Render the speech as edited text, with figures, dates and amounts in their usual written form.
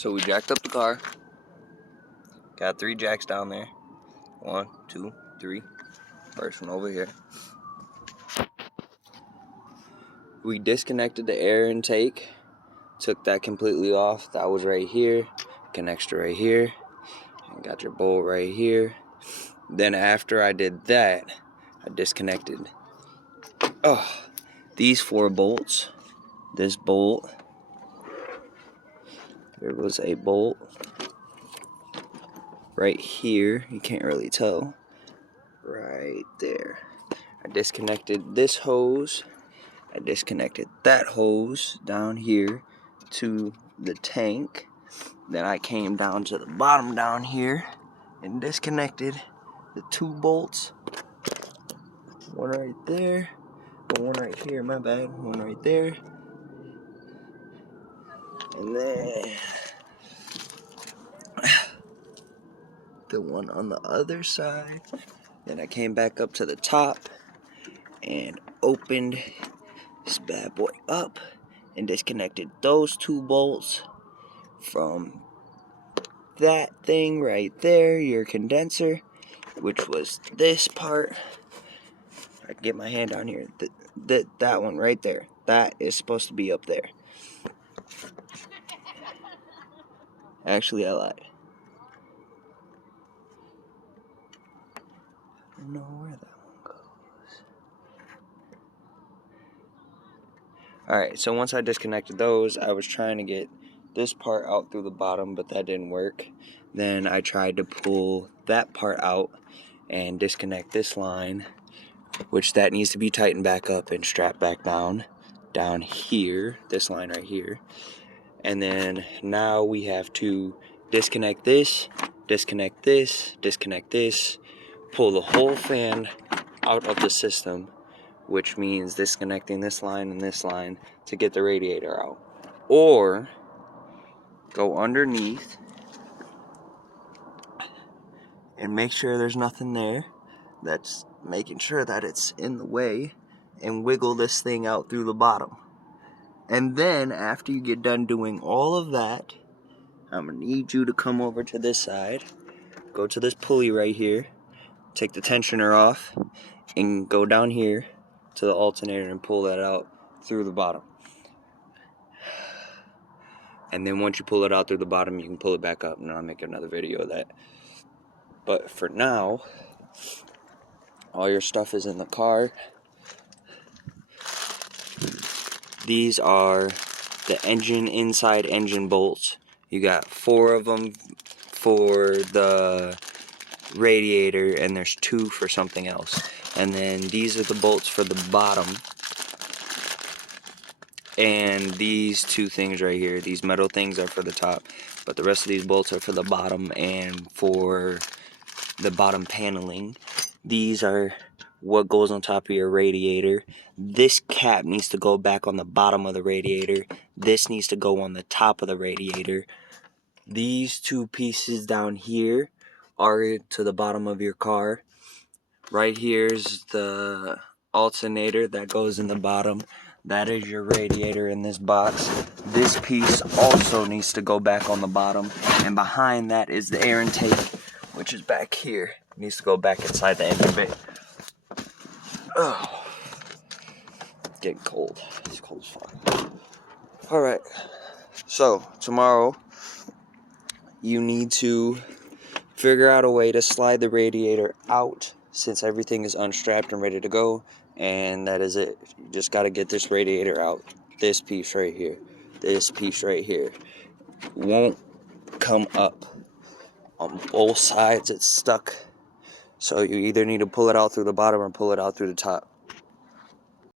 So we jacked up the car. Got 3 jacks down there. 1, 2, 3. First one over here. We disconnected the air intake. Took that completely off. That was right here. Connects to right here. And got your bolt right here. Then after I did that, I disconnected these 4 bolts. This bolt. There was a bolt right here. You can't really tell. Right there. I disconnected this hose. I disconnected that hose down here to the tank. Then I came down to the bottom down here and disconnected the 2 bolts. One right there, and one right here, my bad. One right there. And then the one on the other side. Then I came back up to the top and opened this bad boy up and disconnected those 2 bolts from that thing right there, your condenser, which was this part. I can get my hand down here. That one right there. That is supposed to be up there. Actually, I lied. I don't know where that one goes. Alright, so once I disconnected those, I was trying to get this part out through the bottom, but that didn't work. Then I tried to pull that part out and disconnect this line, which that needs to be tightened back up and strapped back down here, this line right here. And then now we have to disconnect this, disconnect this, disconnect this, pull the whole fan out of the system, which means disconnecting this line and this line to get the radiator out. Or go underneath and make sure there's nothing there. That's making sure that it's in the way, and wiggle this thing out through the bottom. And then after you get done doing all of that, I'm gonna need you to come over to this side, go to this pulley right here, take the tensioner off, and go down here to the alternator and pull that out through the bottom. And then once you pull it out through the bottom, you can pull it back up, and I'll make another video of that. But for now, all your stuff is in the car. These are the inside engine bolts. You got 4 of them for the radiator, and there's 2 for something else. And then these are the bolts for the bottom. And these 2 things right here, these metal things, are for the top. But the rest of these bolts are for the bottom and for the bottom paneling. These are what goes on top of your radiator. This cap needs to go back on the bottom of the radiator. This needs to go on the top of the radiator. These 2 pieces down here are to the bottom of your car. Right here's the alternator that goes in the bottom. That is your radiator in this box. This piece also needs to go back on the bottom. And behind that is the air intake, which is back here. It needs to go back inside the engine bay. Oh, it's getting cold. It's cold as fuck. Alright, so tomorrow you need to figure out a way to slide the radiator out, since everything is unstrapped and ready to go. And that is it. You just got to get this radiator out. This piece right here. This piece right here won't come up. On both sides it's stuck. So you either need to pull it out through the bottom or pull it out through the top.